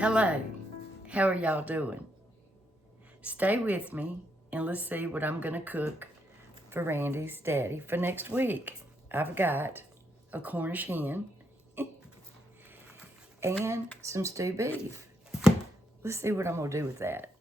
Hello, how are y'all doing? Stay with me and let's see what I'm gonna cook for Randy's daddy for next week. I've got a Cornish hen and some stewed beef. Let's see what I'm gonna do with that.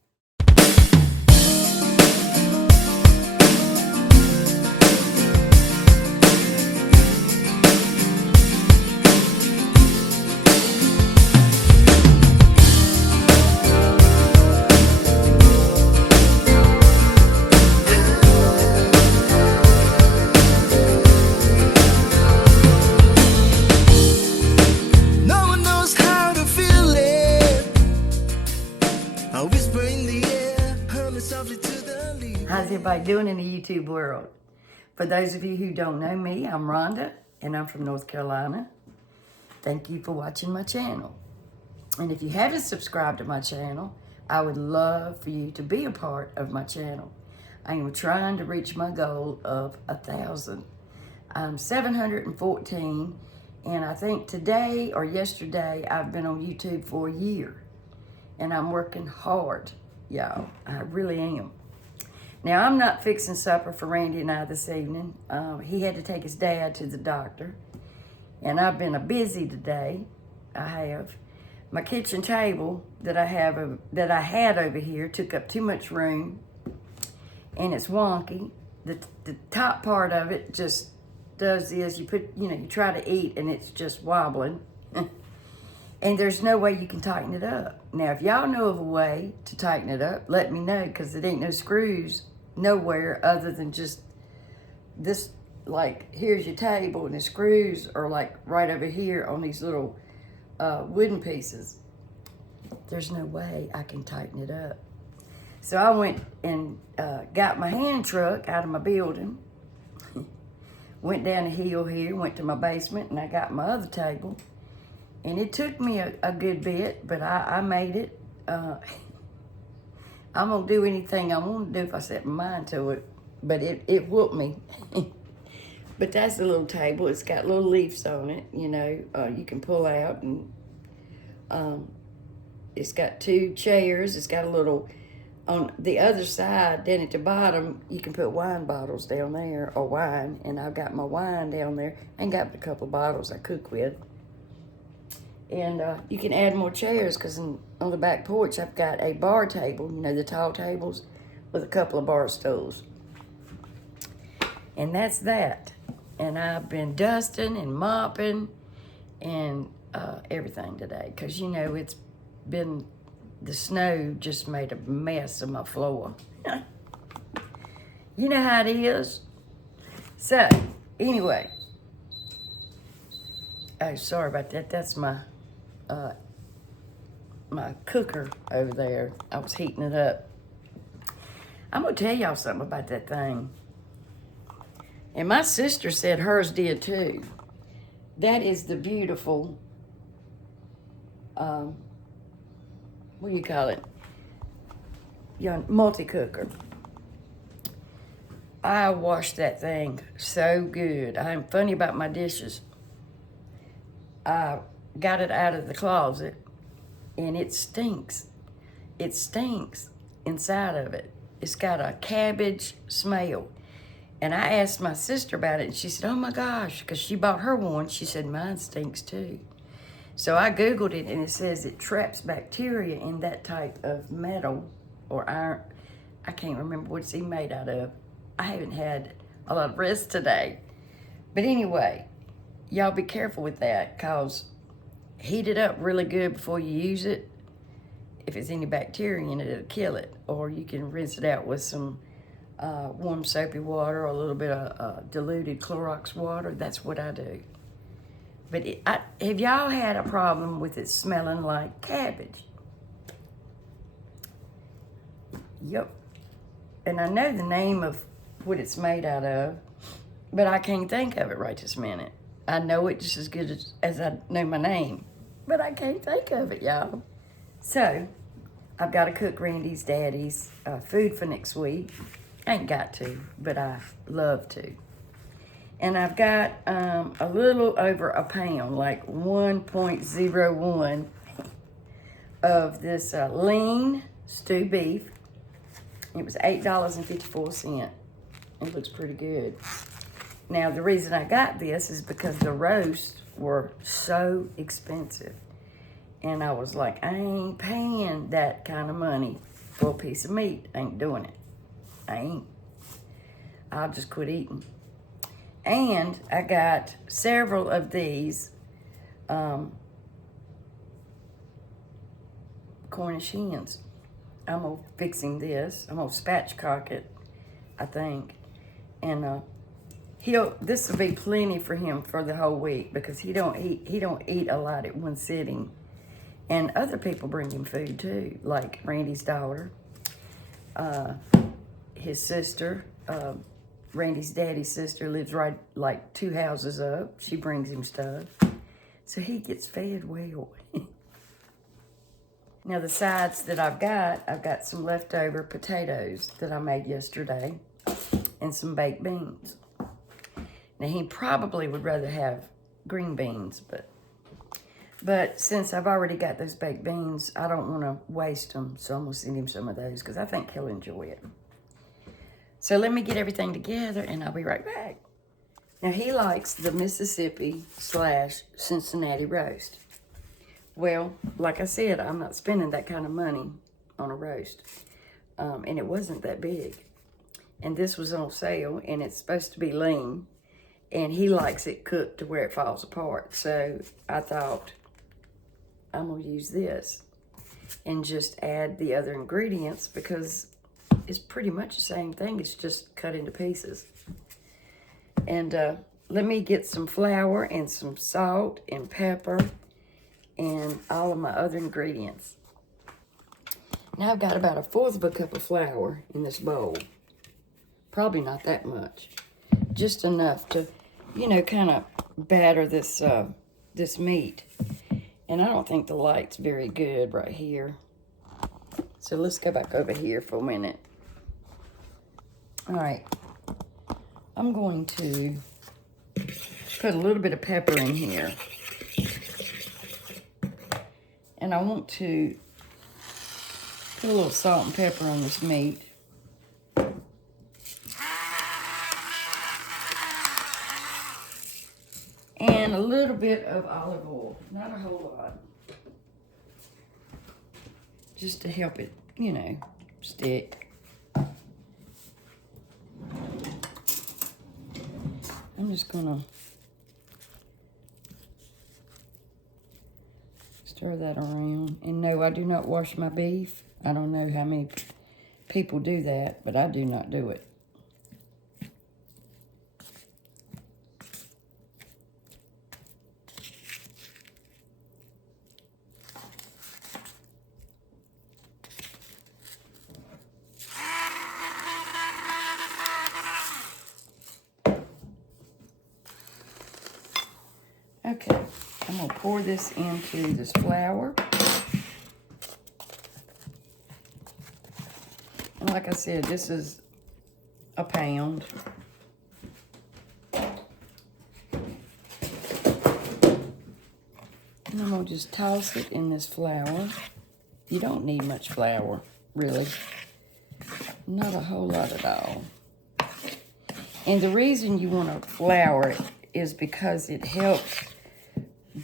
How's everybody doing in the YouTube world? For those of you who don't know me, I'm Rhonda, and I'm from North Carolina. Thank you for watching my channel. And if you haven't subscribed to my channel, I would love for you to be a part of my channel. I am trying to reach my goal of 1,000. I'm 714, and I think today or yesterday I've been on YouTube for a year. And I'm working hard, y'all. I really am. Now, I'm not fixing supper for Randy and I this evening. He had to take his dad to the doctor. And I've been busy today. I have. My kitchen table that I had over here took up too much room. And it's wonky. The top part of it just does this. You try to eat and it's just wobbling. And there's no way you can tighten it up. Now, if y'all know of a way to tighten it up, let me know, because it ain't no screws nowhere other than just this, like, here's your table, and the screws are, like, right over here on these little wooden pieces. There's no way I can tighten it up. So I went and got my hand truck out of my building, went down the hill here, went to my basement, and I got my other table. And it took me a good bit, but I made it. I'm going to do anything I want to do if I set my mind to it. But it whooped me. But that's a little table. It's got little leaves on it, you can pull out. And it's got two chairs. It's got a little, on the other side, down at the bottom, you can put wine bottles down there, or wine. And I've got my wine down there. And got a couple of bottles I cook with. And you can add more chairs, because on the back porch, I've got a bar table, the tall tables, with a couple of bar stools. And that's that. And I've been dusting and mopping and everything today, because, it's been, the snow just made a mess of my floor. You know how it is. So, anyway. Oh, sorry about that. That's my cooker over there. I was heating it up. I'm gonna tell y'all something about that thing. And my sister said hers did too. That is the beautiful, what do you call it? Multi-cooker. I wash that thing so good. I'm funny about my dishes. I got it out of the closet, and it stinks. It stinks inside of it. It's got a cabbage smell. And I asked my sister about it, and she said, oh my gosh, because she bought her one. She said, mine stinks too. So I Googled it, and it says it traps bacteria in that type of metal or iron. I can't remember what it's even made out of. I haven't had a lot of rest today. But anyway, y'all be careful with that, because heat it up really good before you use it. If there's any bacteria in it, it'll kill it. Or you can rinse it out with some warm soapy water, or a little bit of diluted Clorox water. That's what I do. But have y'all had a problem with it smelling like cabbage? Yep. And I know the name of what it's made out of, but I can't think of it right this minute. I know it just as good as I know my name, but I can't think of it, y'all. So, I've got to cook Randy's daddy's food for next week. I ain't got to, but I love to. And I've got a little over a pound, like 1.01 of this lean stew beef. It was $8.54. It looks pretty good. Now, the reason I got this is because the roasts were so expensive. And I was like, I ain't paying that kind of money for a piece of meat. I ain't doing it. I ain't. I'll just quit eating. And I got several of these Cornish hens. I'm fixing this. I'm gonna spatchcock it, I think. And this will be plenty for him for the whole week because he don't eat a lot at one sitting. And other people bring him food too, like Randy's daughter, his sister, Randy's daddy's sister lives right like 2 houses up. She brings him stuff. So he gets fed well. Now the sides that I've got some leftover potatoes that I made yesterday and some baked beans. Now he probably would rather have green beans, but since I've already got those baked beans, I don't want to waste them. So I'm going to send him some of those because I think he'll enjoy it. So let me get everything together and I'll be right back. Now he likes the Mississippi/Cincinnati roast. Well, like I said, I'm not spending that kind of money on a roast. And it wasn't that big. And this was on sale, and it's supposed to be lean. And he likes it cooked to where it falls apart. So I thought, I'm going to use this and just add the other ingredients because it's pretty much the same thing. It's just cut into pieces. And let me get some flour and some salt and pepper and all of my other ingredients. Now I've got about 1/4 cup of flour in this bowl. Probably not that much. Just enough to, kind of batter this this meat. And I don't think the light's very good right here. So let's go back over here for a minute. All right. I'm going to put a little bit of pepper in here. And I want to put a little salt and pepper on this meat. And a little bit of olive oil, not a whole lot. Just to help it, stick. I'm just gonna stir that around. And no, I do not wash my beef. I don't know how many people do that, but I do not do it. Okay, I'm gonna pour this into this flour. And like I said, this is a pound. And I'm gonna just toss it in this flour. You don't need much flour, really. Not a whole lot at all. And the reason you wanna flour it is because it helps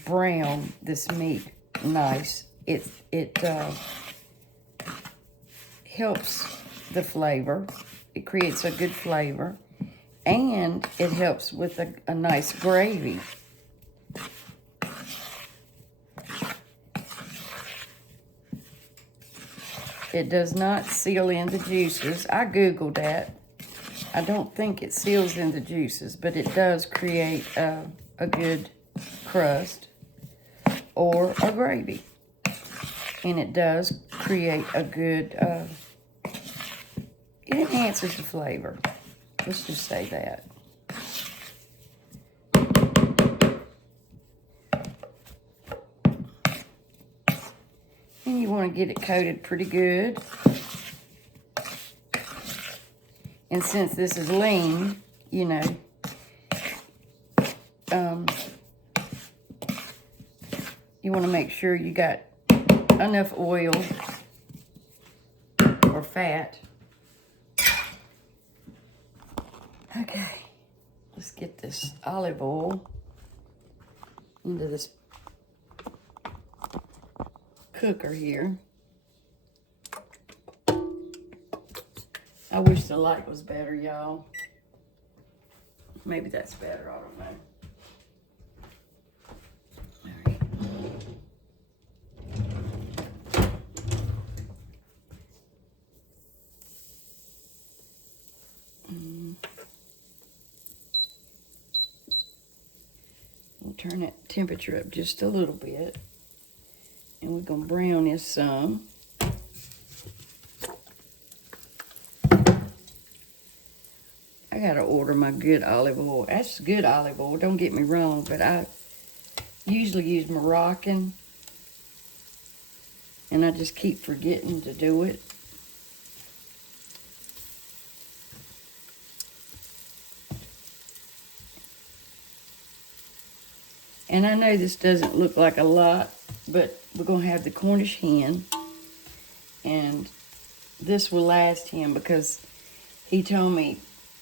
brown this meat nice. It helps the flavor. It creates a good flavor, and it helps with a nice gravy. It does not seal in the juices. I Googled that. I don't think it seals in the juices, but it does create a good crust or a gravy. And it does create a good, it enhances the flavor. Let's just say that. And you want to get it coated pretty good. And since this is lean, you want to make sure you got enough oil or fat. Okay, let's get this olive oil into this cooker here. I wish the light was better, y'all. Maybe that's better, I don't know. We'll turn that temperature up just a little bit. And we're going to brown this some. I got to order my good olive oil. That's good olive oil, don't get me wrong, but I usually use Moroccan. And I just keep forgetting to do it. And I know this doesn't look like a lot, but we're going to have the Cornish hen. And this will last him because he told me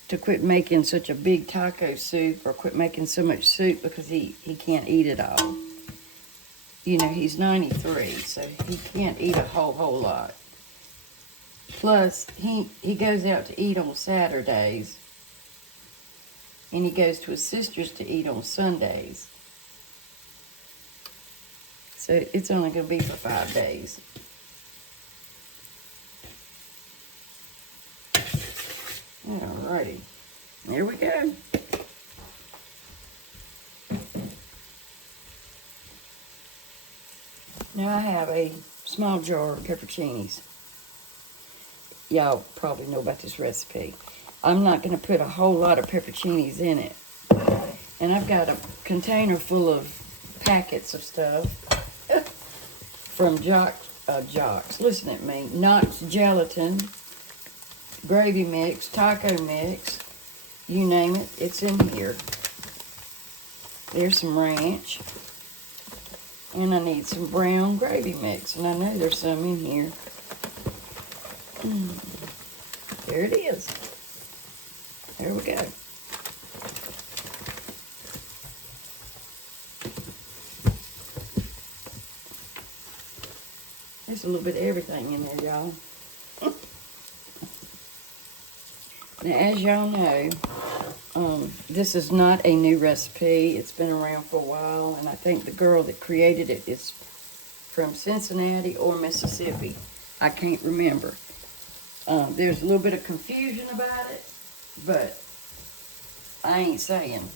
to quit making such a big taco soup or quit making so much soup because he can't eat it all. You know, he's 93, so he can't eat a whole lot. Plus, he goes out to eat on Saturdays. And he goes to his sister's to eat on Sundays. So it's only going to be for 5 days. Alrighty. There we go. Now I have a small jar of pepperoncinis. Y'all probably know about this recipe. I'm not going to put a whole lot of pepperoncinis in it. And I've got a container full of packets of stuff from Jocks. Listen at me. Knott's gelatin, gravy mix, taco mix, you name it, it's in here. There's some ranch. And I need some brown gravy mix. And I know there's some in here. There it is. There we go. There's a little bit of everything in there, y'all. Now, as y'all know, this is not a new recipe. It's been around for a while, and I think the girl that created it is from Cincinnati or Mississippi. I can't remember. There's a little bit of confusion about it, but I ain't saying.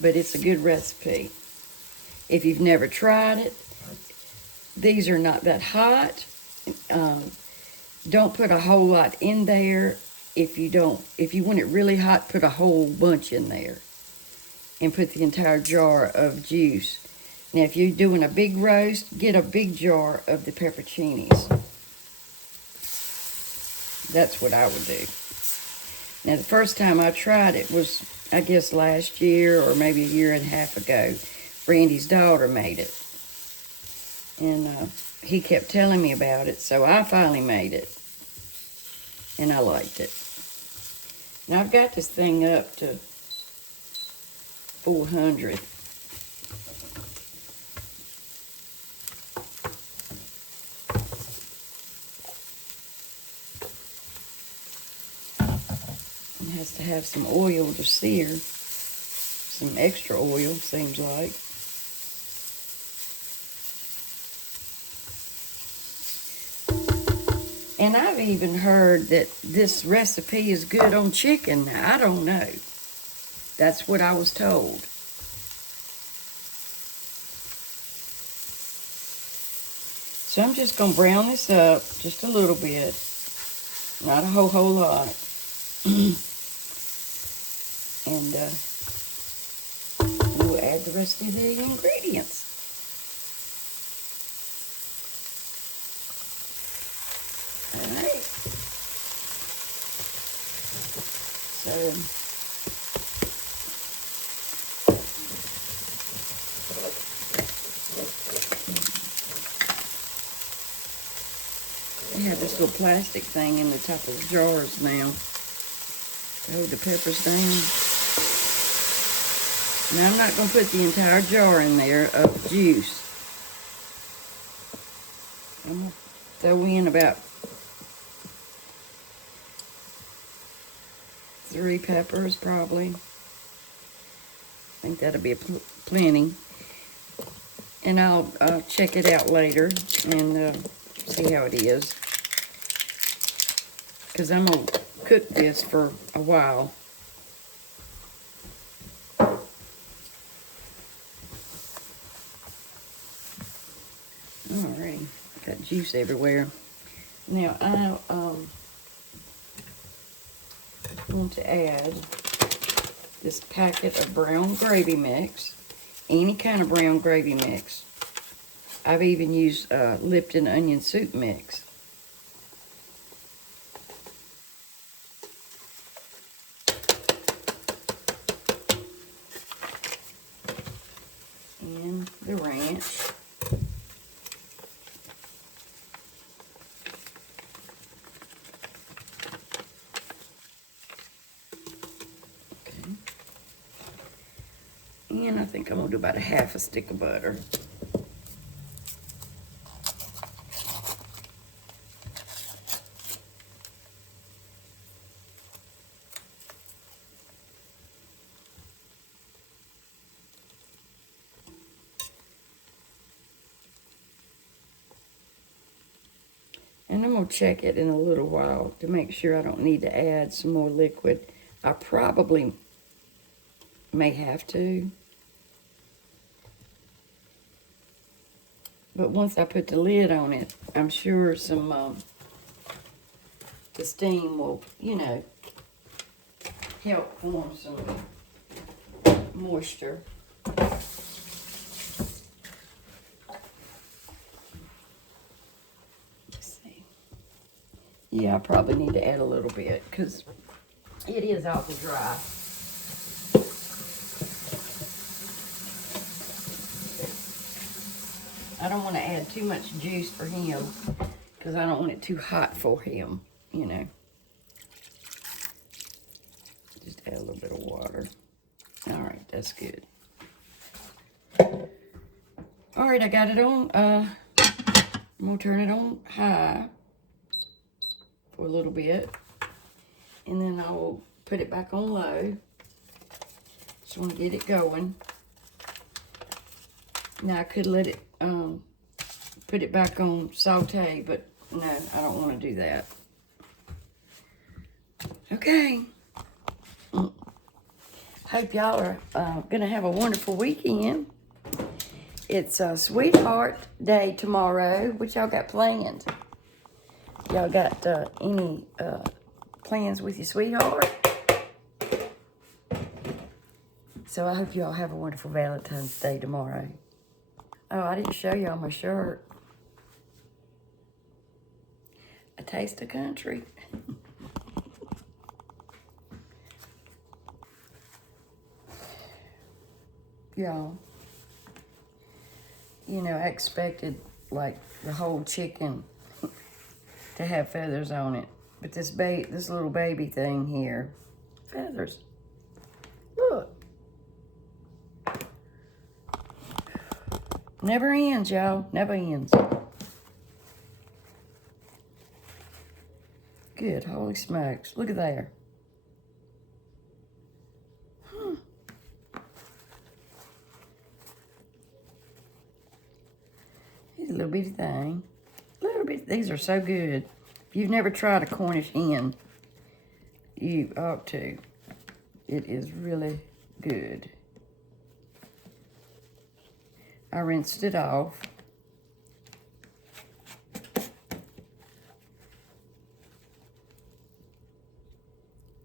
But it's a good recipe. If you've never tried it, these are not that hot. Don't put a whole lot in there. If you want it really hot, put a whole bunch in there. And put the entire jar of juice. Now, if you're doing a big roast, get a big jar of the pepperoncinis. That's what I would do. Now, the first time I tried it was, I guess, last year or maybe a year and a half ago. Brandy's daughter made it. And he kept telling me about it, so I finally made it. And I liked it. Now, I've got this thing up to 400. It has to have some oil to sear. Some extra oil, seems like. And I've even heard that this recipe is good on chicken. Now, I don't know. That's what I was told. So I'm just going to brown this up just a little bit. Not a whole lot. And we'll add the rest of the ingredients. Alright. So little plastic thing in the top of the jars now to hold the peppers down. Now I'm not going to put the entire jar in there of juice. I'm going to throw in about 3 peppers probably. I think that'll be plenty. And I'll check it out later and see how it is. Because I'm going to cook this for a while. Alrighty, got juice everywhere. Now I want to add this packet of brown gravy mix, any kind of brown gravy mix. I've even used Lipton onion soup mix. And the ranch. And I think I'm going to do about 1/2 stick of butter. And I'm going to check it in a little while to make sure I don't need to add some more liquid. I probably may have to. But once I put the lid on it, I'm sure the steam will, you know, help form some moisture. Let's see. Yeah, I probably need to add a little bit because it is awful dry. I don't want to add too much juice for him because I don't want it too hot for him, you know. Just add a little bit of water. All right, that's good. All right, I got it on. I'm going to turn it on high for a little bit. And then I'll put it back on low. Just want to get it going. Now, I could let it, put it back on saute, but no, I don't want to do that. Okay. Hope y'all are going to have a wonderful weekend. It's Sweetheart Day tomorrow. What y'all got planned? Y'all got any plans with your sweetheart? So I hope y'all have a wonderful Valentine's Day tomorrow. Oh, I didn't show y'all my shirt. A Taste of Country. Y'all, you know, I expected like the whole chicken to have feathers on it. But this little baby thing here, feathers. Look. Never ends, y'all. Never ends. Good, holy smokes. Look at there. He's a little bitty thing. Little bit. These are so good. If you've never tried a Cornish hen, you ought to. It is really good. I rinsed it off.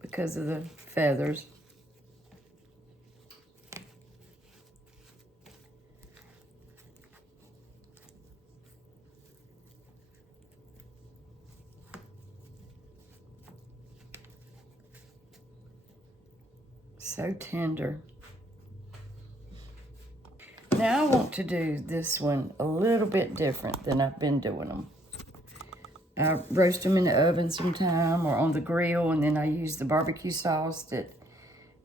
Because of the feathers. So tender. Now I want to do this one a little bit different than I've been doing them. I roast them in the oven sometime or on the grill, and then I use the barbecue sauce that,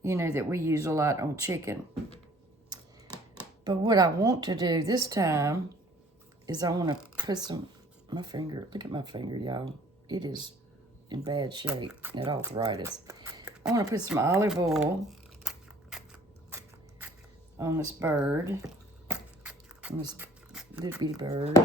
you know, that we use a lot on chicken. But what I want to do this time is I want to put some, my finger, look at my finger, y'all. It is in bad shape, that arthritis. I want to put some olive oil on this bird, on this little bitty bird.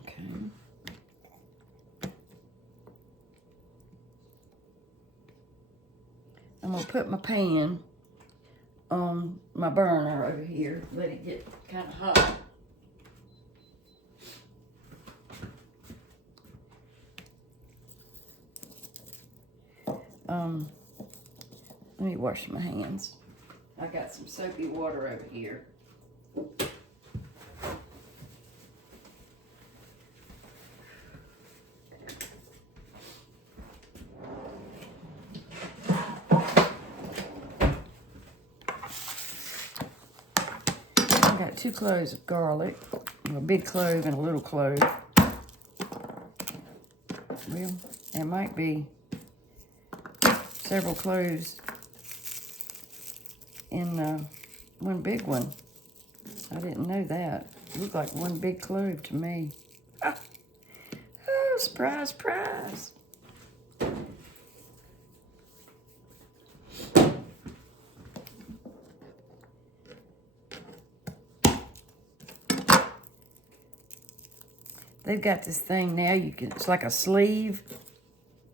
Okay. I'm gonna put my pan on my burner over here, let it get kind of hot. Let me wash my hands. I got some soapy water over here. I got 2 cloves of garlic, a big clove and a little clove. Well, there might be several cloves in one big one. I didn't know that. It looked like one big clove to me. Ah. Oh, surprise, surprise. They've got this thing now, it's like a sleeve,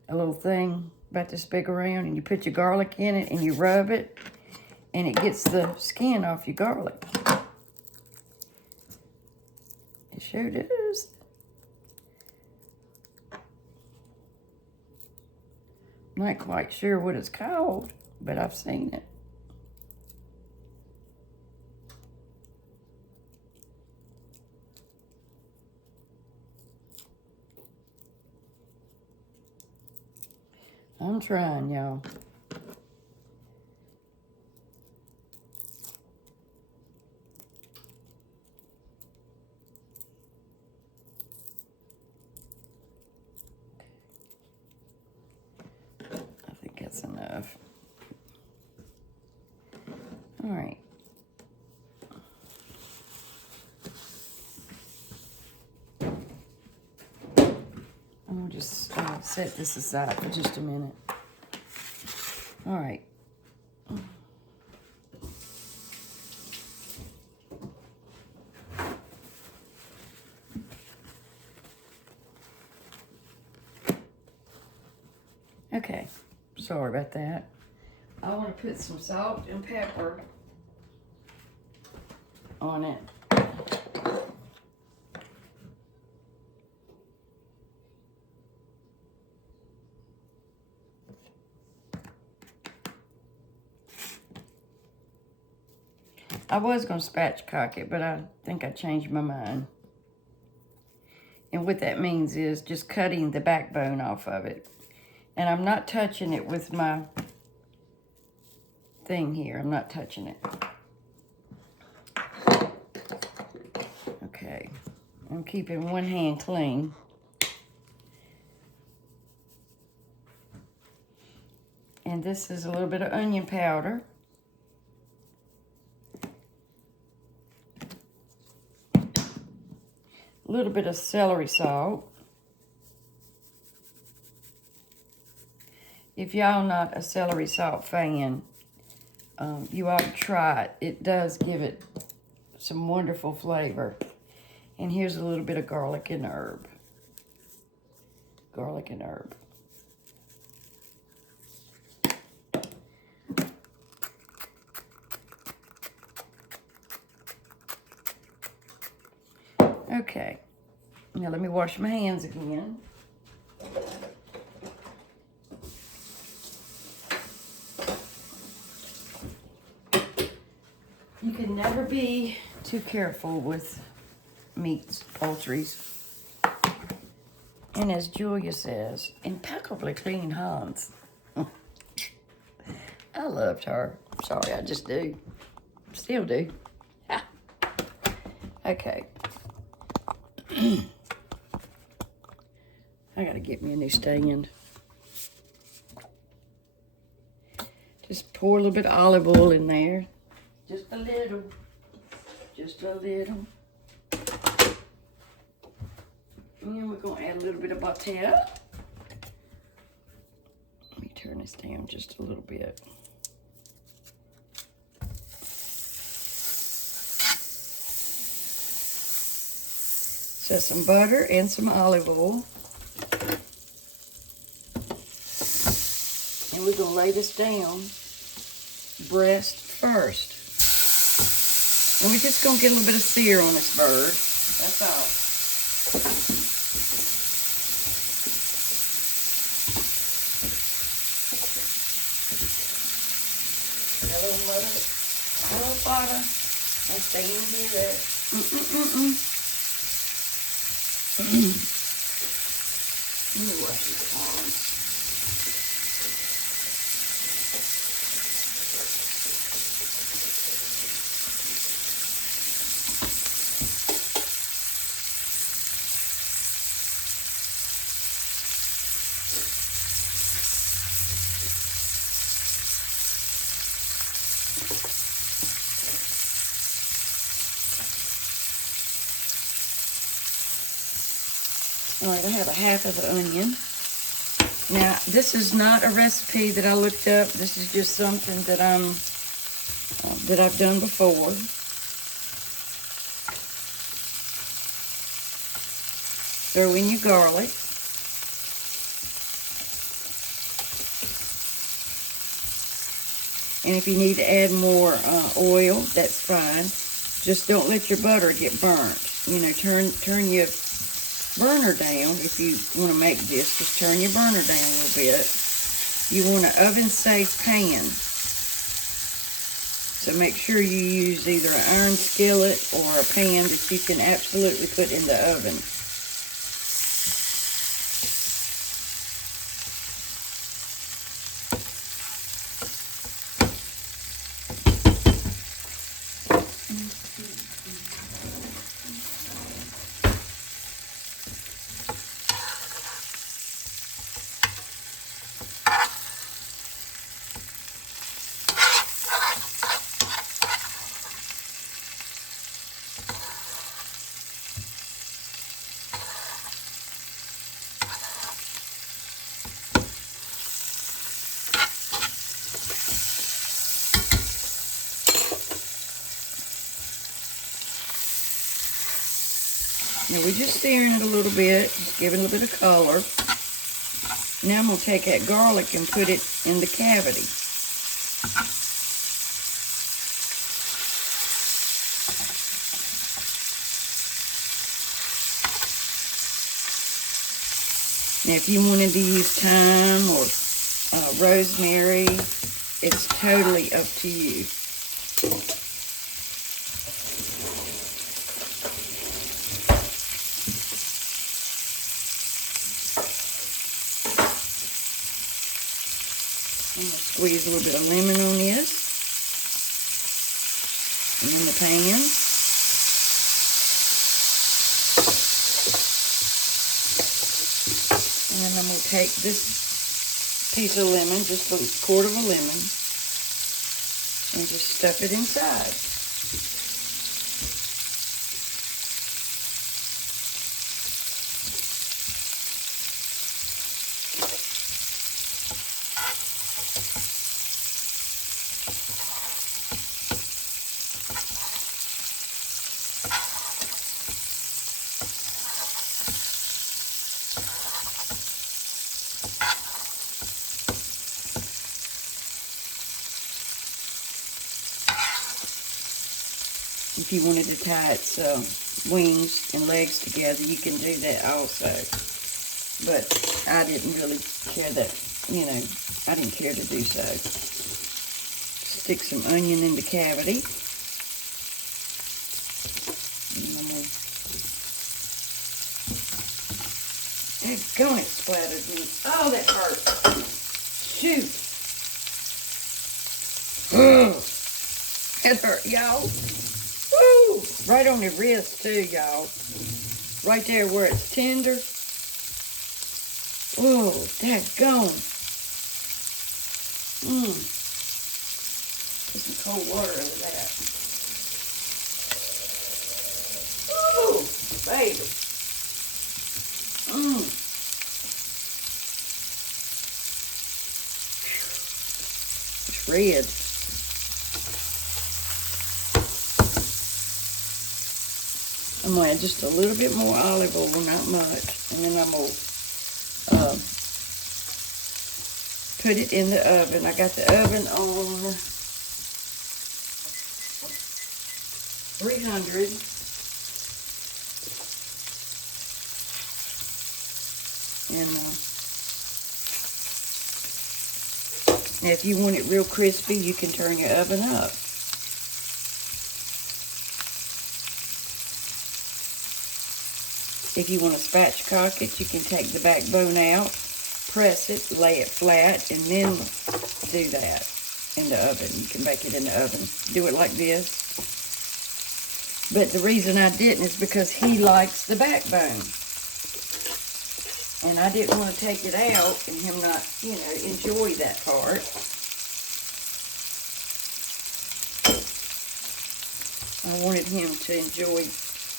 a little thing about this big around, and you put your garlic in it and you rub it, and it gets the skin off your garlic. It sure does. Not quite sure what it's called, but I've seen it. I'm trying, y'all. I think that's enough. All right. I'm gonna just set this aside for just a minute. All right. Okay, sorry about that. I want to put some salt and pepper on it. I was going to spatchcock it, but I think I changed my mind. And what that means is just cutting the backbone off of it. And I'm not touching it with my thing here. I'm not touching it. Okay. I'm keeping one hand clean. And this is a little bit of onion powder. A little bit of celery salt. If y'all not a celery salt fan, you ought to try it. It does give it some wonderful flavor. And here's a little bit of garlic and herb. Garlic and herb. Okay. Now let me wash my hands again. You can never be too careful with meats, poultries. And as Julia says, impeccably clean hands. I loved her. Sorry, I just do. Still do. Okay. I gotta get me a new stand. Just pour a little bit of olive oil in there. Just a little. Just a little. And we're gonna add a little bit of butter. Let me turn this down just a little bit. So some butter and some olive oil. And we're gonna lay this down breast first. And we're just gonna get a little bit of sear on this bird. That's all. Hello, mother. Hello, father. I'm staying here. Let me wash these arms. All right, I have a half of an onion. Now, this is not a recipe that I looked up. This is just something that that I've done before. Throw in your garlic. And if you need to add more oil, that's fine. Just don't let your butter get burnt. You know, turn your burner down if you want to make this. Just turn your burner down a little bit. You want an oven-safe pan. So make sure you use either an iron skillet or a pan that you can absolutely put in the oven. Now we're just searing it a little bit, just giving it a bit of color. Now I'm going to take that garlic and put it in the cavity. Now if you wanted to use thyme or rosemary, it's totally up to you. I'm going to squeeze a little bit of lemon on this. And in the pan. And I'm going to take this piece of lemon, just a quarter of a lemon, and just stuff it inside. If you wanted to tie its wings and legs together, you can do that also. But I didn't really care that, you know, I didn't care to do so. Stick some onion in the cavity. Daggone, it splattered me. Oh, that hurt. Shoot. Ugh. It hurt, y'all. Woo! Right on the wrist, too, y'all. Right there where it's tender. Oh, daggone. Put some cold water over that. Ooh, baby. It's red. I'm going to add just a little bit more olive oil, not much. And then I'm going to put it in the oven. I got the oven on 300. And if you want it real crispy, you can turn your oven up. If you want to spatchcock it, you can take the backbone out, press it, lay it flat, and then do that in the oven. You can bake it in the oven. Do it like this. But the reason I didn't is because he likes the backbone. And I didn't want to take it out and him not, enjoy that part. I wanted him to enjoy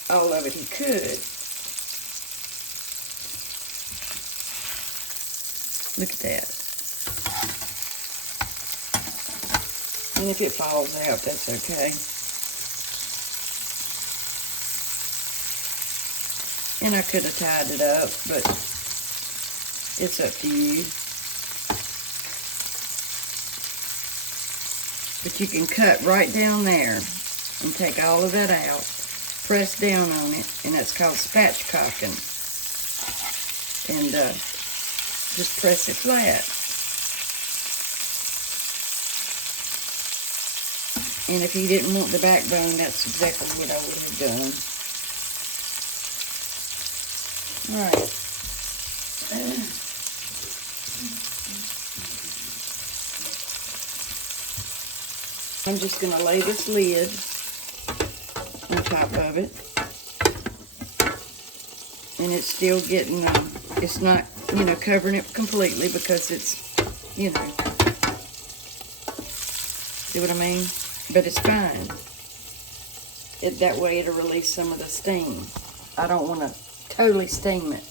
all of it he could. Look at that. And if it falls out, that's okay. And I could have tied it up, but it's up to you. But you can cut right down there and take all of that out, press down on it, and that's called spatchcocking. And just press it flat. And if you didn't want the backbone, that's exactly what I would have done. All right. I'm just going to lay this lid on top of it. And it's still getting, it's not, covering it completely because it's, see what I mean? But it's fine. That way it'll release some of the steam. I don't want to totally steam it.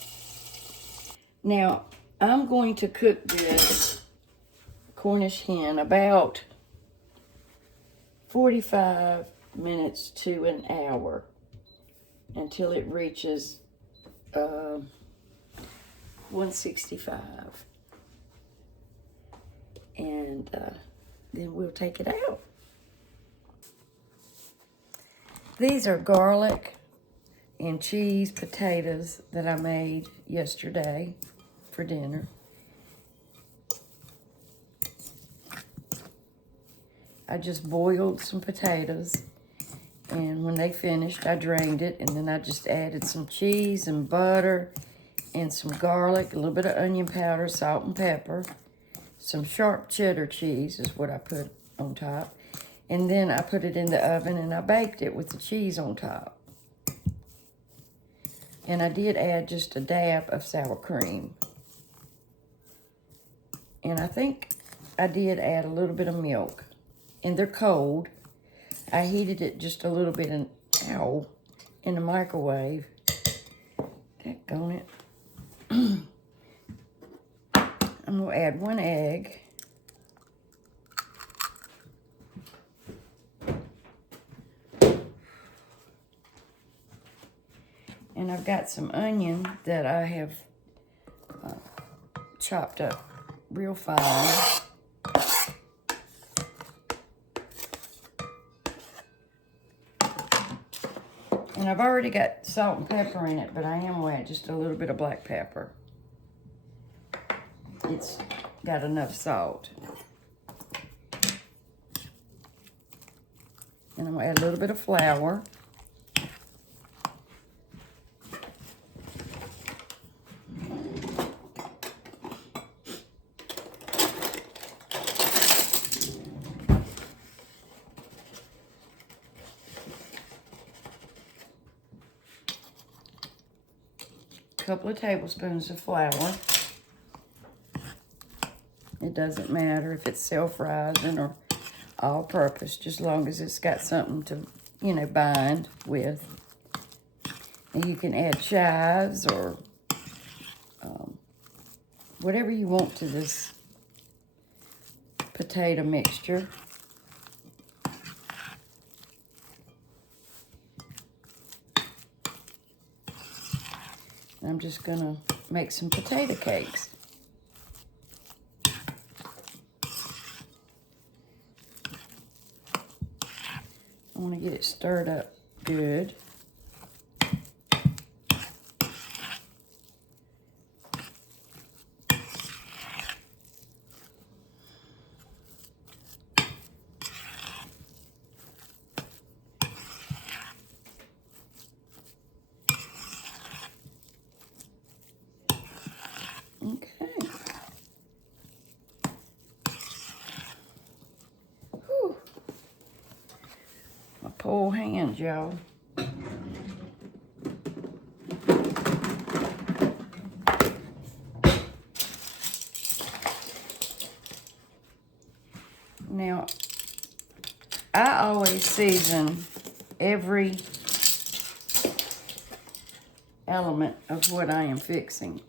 Now, I'm going to cook this Cornish hen about 45 minutes to an hour until it reaches 165. And then we'll take it out. These are garlic and cheese potatoes that I made yesterday for dinner. I just boiled some potatoes, and when they finished, I drained it, and then I just added some cheese and butter and some garlic, a little bit of onion powder, salt and pepper, some sharp cheddar cheese is what I put on top, and then I put it in the oven and I baked it with the cheese on top. And I did add just a dab of sour cream. And I think I did add a little bit of milk. And they're cold. I heated it just a little bit in the microwave. Daggone it. I'm going to add 1 egg. And I've got some onion that I have chopped up real fine. And I've already got salt and pepper in it, but I am going to add just a little bit of black pepper. It's got enough salt. And I'm going to add a little bit of flour. couple of tablespoons of flour. It doesn't matter if it's self-rising or all-purpose, just as long as it's got something to, you know, bind with. And you can add chives or whatever you want to this potato mixture. I'm just gonna make some potato cakes. I want to get it stirred up good. Okay. Whew. My poor hands, y'all. Now, I always season every element of what I am fixing.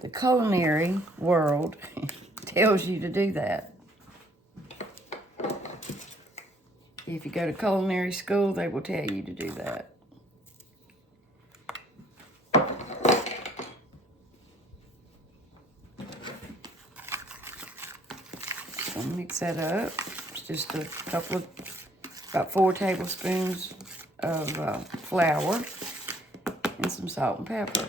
The culinary world tells you to do that. If you go to culinary school, they will tell you to do that. So mix that up. It's just a couple of, about 4 tablespoons of flour and some salt and pepper.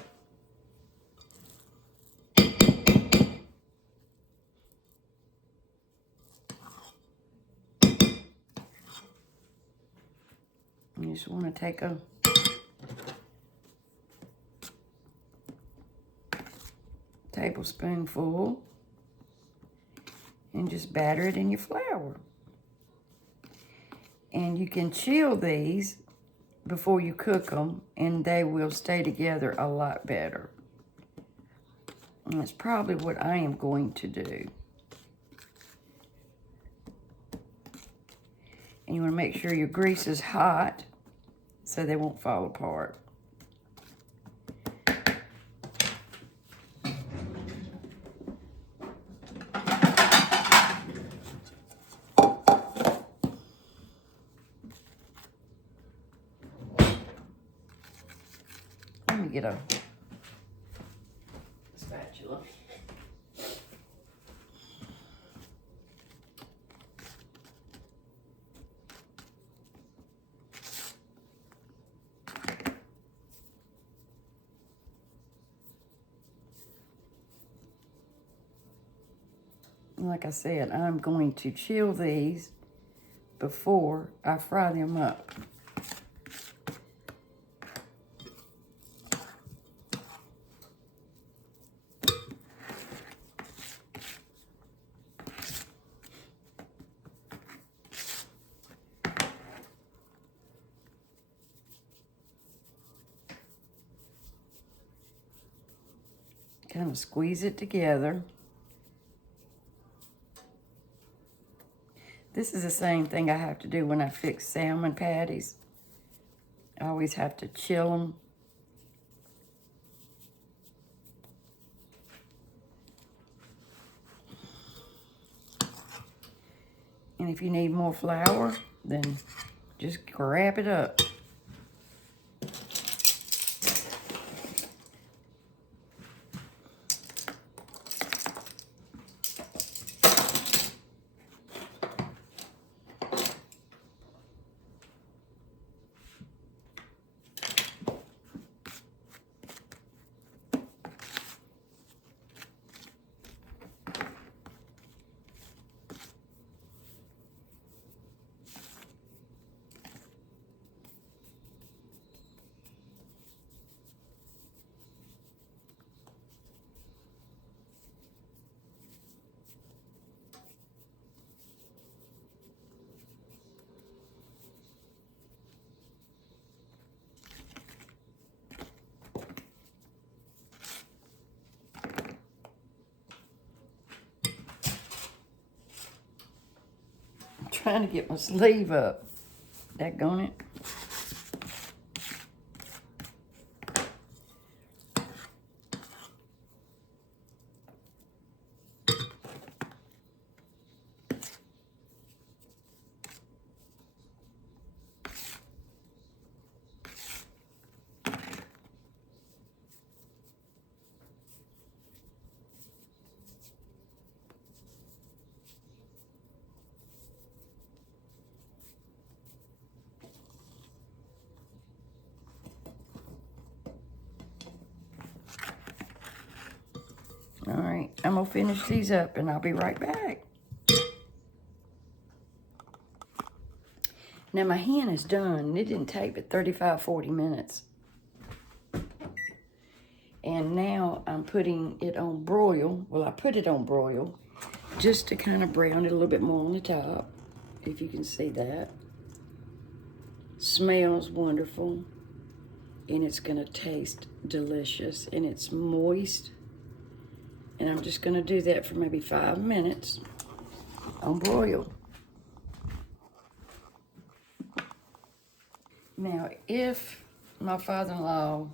You just want to take a tablespoonful and just batter it in your flour. And you can chill these before you cook them, and they will stay together a lot better. And that's probably what I am going to do. And you want to make sure your grease is hot so they won't fall apart. Let me get a spatula. Like I said, I'm going to chill these before I fry them up. Kind of squeeze it together. This is the same thing I have to do when I fix salmon patties. I always have to chill them. And if you need more flour, then just grab it up. trying to get my sleeve up. Daggone it. All right, I'm gonna finish these up and I'll be right back. Now my hen is done. It didn't take but 35, 40 minutes. And now I'm putting it on broil. Well, I put it on broil just to kind of brown it a little bit more on the top, if you can see that. Smells wonderful, and it's gonna taste delicious, and it's moist. And I'm just gonna do that for maybe 5 minutes on broil. Now, if my father-in-law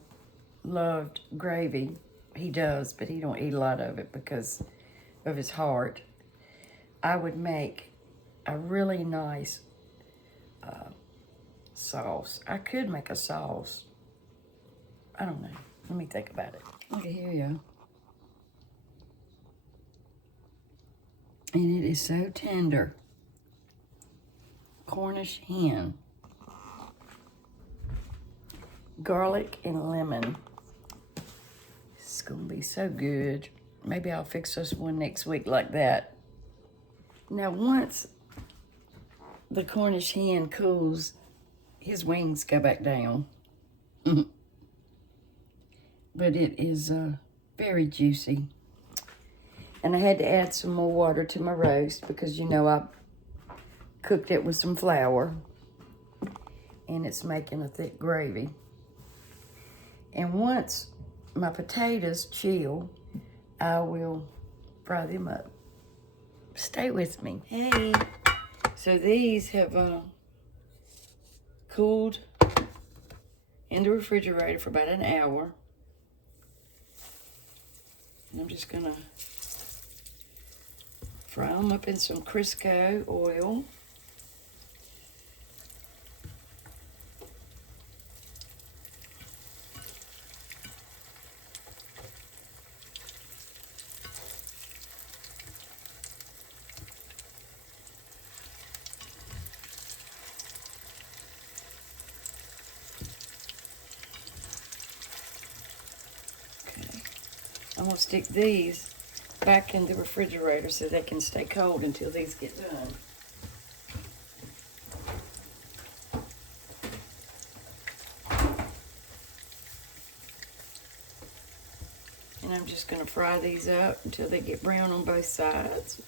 loved gravy, he does, but he don't eat a lot of it because of his heart, I would make a really nice sauce. I could make a sauce. I don't know. Let me think about it. Okay, here you go. And it is so tender. Cornish hen. Garlic and lemon. It's gonna be so good. Maybe I'll fix us one next week like that. Now, once the Cornish hen cools, his wings go back down. But it is very juicy. And I had to add some more water to my roast because, you know, I cooked it with some flour. And it's making a thick gravy. And once my potatoes chill, I will fry them up. Stay with me. Hey. So these have cooled in the refrigerator for about an hour. And I'm just gonna fry them up in some Crisco oil. I'm gonna stick these back in the refrigerator so they can stay cold until these get done. And I'm just gonna fry these up until they get brown on both sides.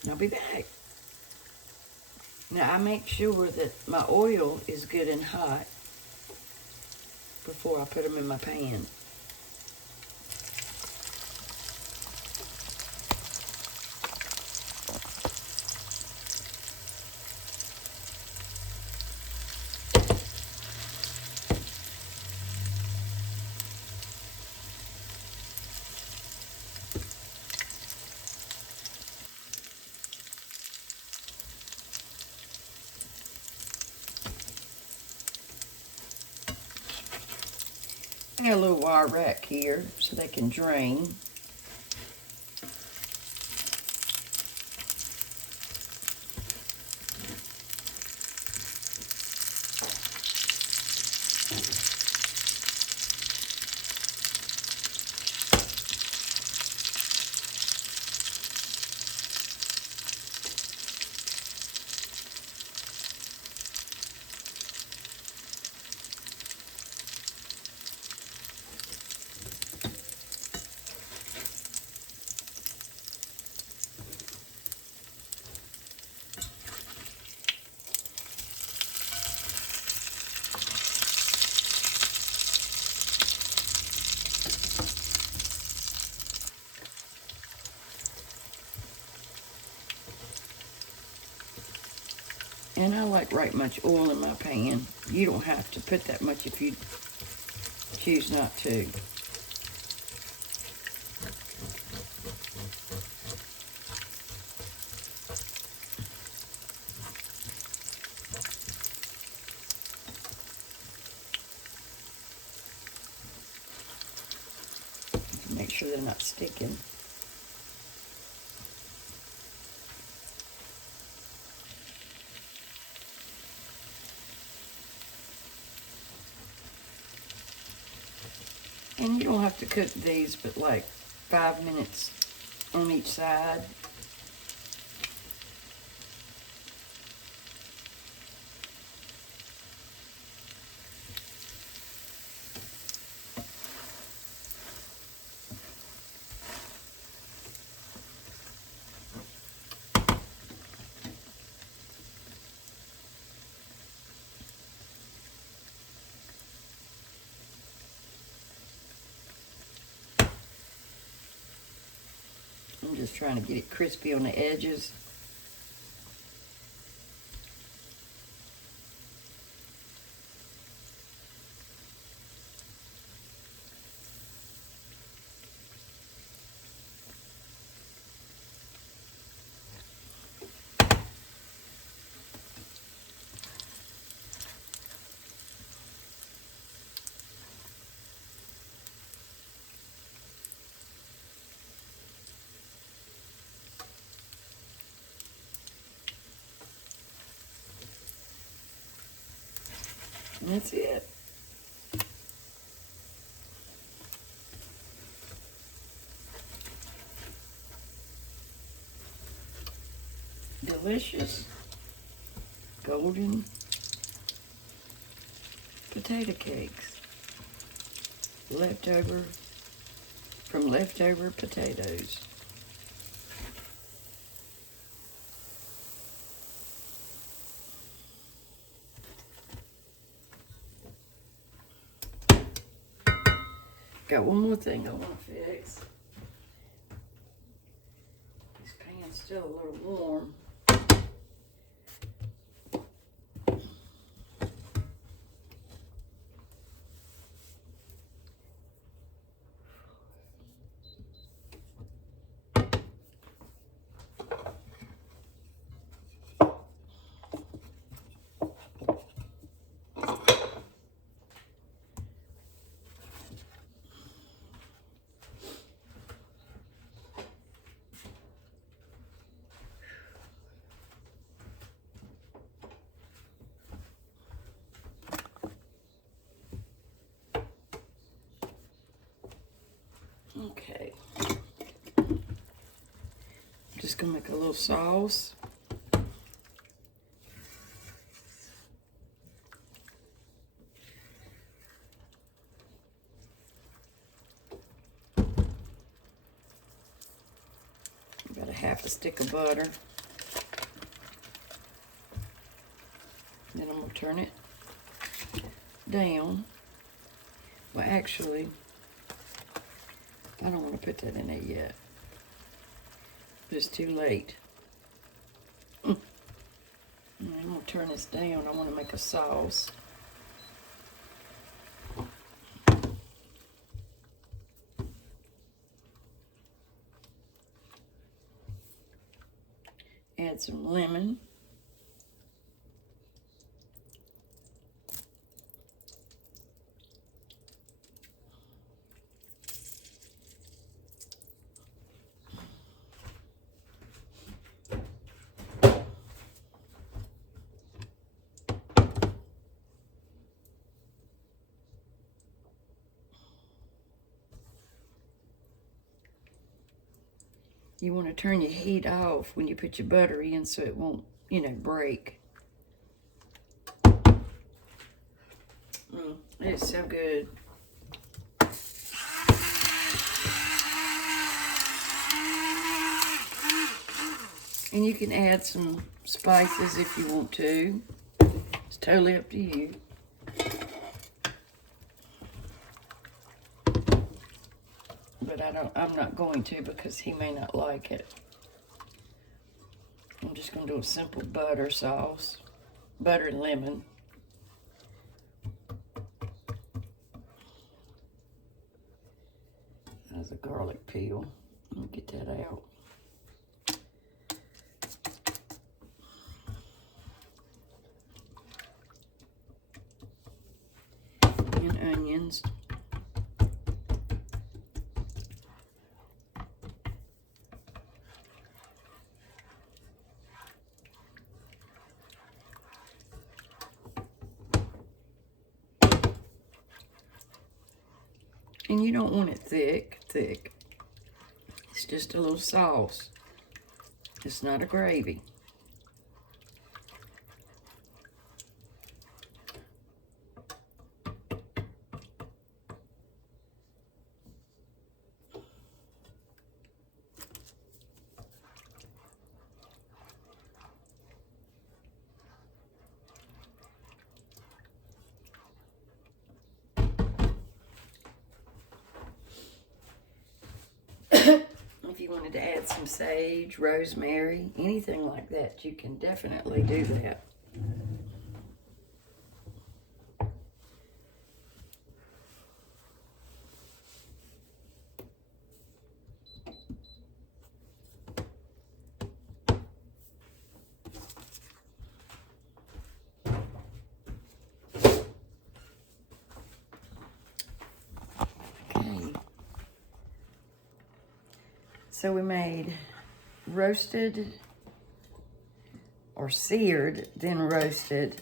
And I'll be back. Now I make sure that my oil is good and hot before I put them in my pan. I got a little wire rack here so they can drain. And I like right much oil in my pan. You don't have to put that much if you choose not to. Make sure they're not sticking. And you don't have to cook these but like 5 minutes on each side. I'm just trying to get it crispy on the edges. And that's it. Delicious golden potato cakes. Leftover potatoes. Got one more thing I want to fix. This pan's still a little warm. Okay. Just gonna make a little sauce. About a half a stick of butter. Then I'm gonna turn it down. Well, actually, I don't want to put that in there yet. It's too late. I'm going to turn this down. I want to make a sauce. Add some lemon. You want to turn your heat off when you put your butter in so it won't, break. It's so good. And you can add some spices if you want to. It's totally up to you. But I'm not going to because he may not like it. I'm just going to do a simple butter sauce. butter and lemon. There's a garlic peel. Let me get that out. And onions. And you don't want it thick. It's just a little sauce. It's not a gravy. If you wanted to add some sage, rosemary, anything like that, you can definitely do that. So we made roasted or seared, then roasted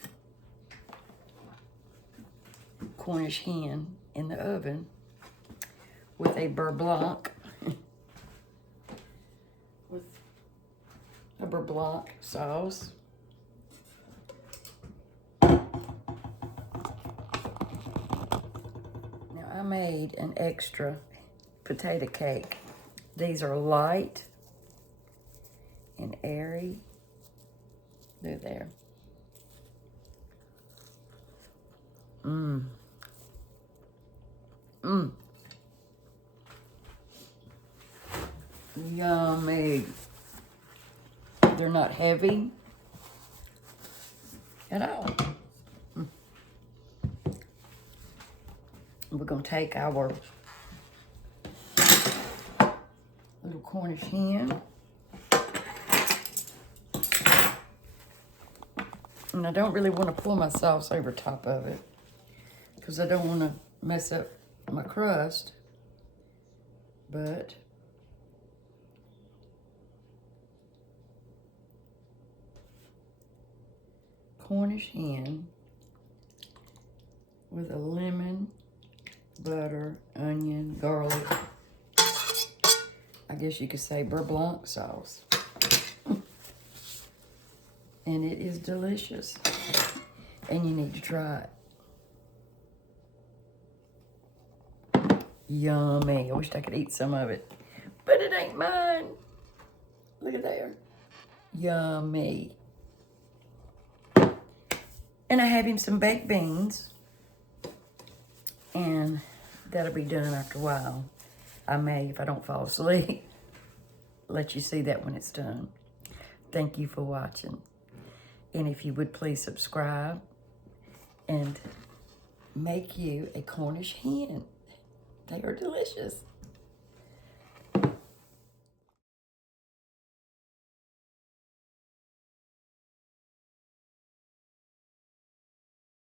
Cornish hen in the oven with a beurre blanc, with a beurre blanc sauce. Now I made an extra potato cake. These are light and airy. They're there. Yummy. They're not heavy at all. We're going to take our little Cornish hen. And I don't really want to pour my sauce over top of it because I don't want to mess up my crust. But Cornish hen with a lemon, butter, onion, garlic. I guess you could say beurre blanc sauce. And it is delicious. And you need to try it. Yummy. I wish I could eat some of it. But it ain't mine. Look at there. Yummy. And I have him some baked beans. And that'll be done after a while. I may, if I don't fall asleep, let you see that when it's done. Thank you for watching. And if you would please subscribe and make you a Cornish hen. They are delicious.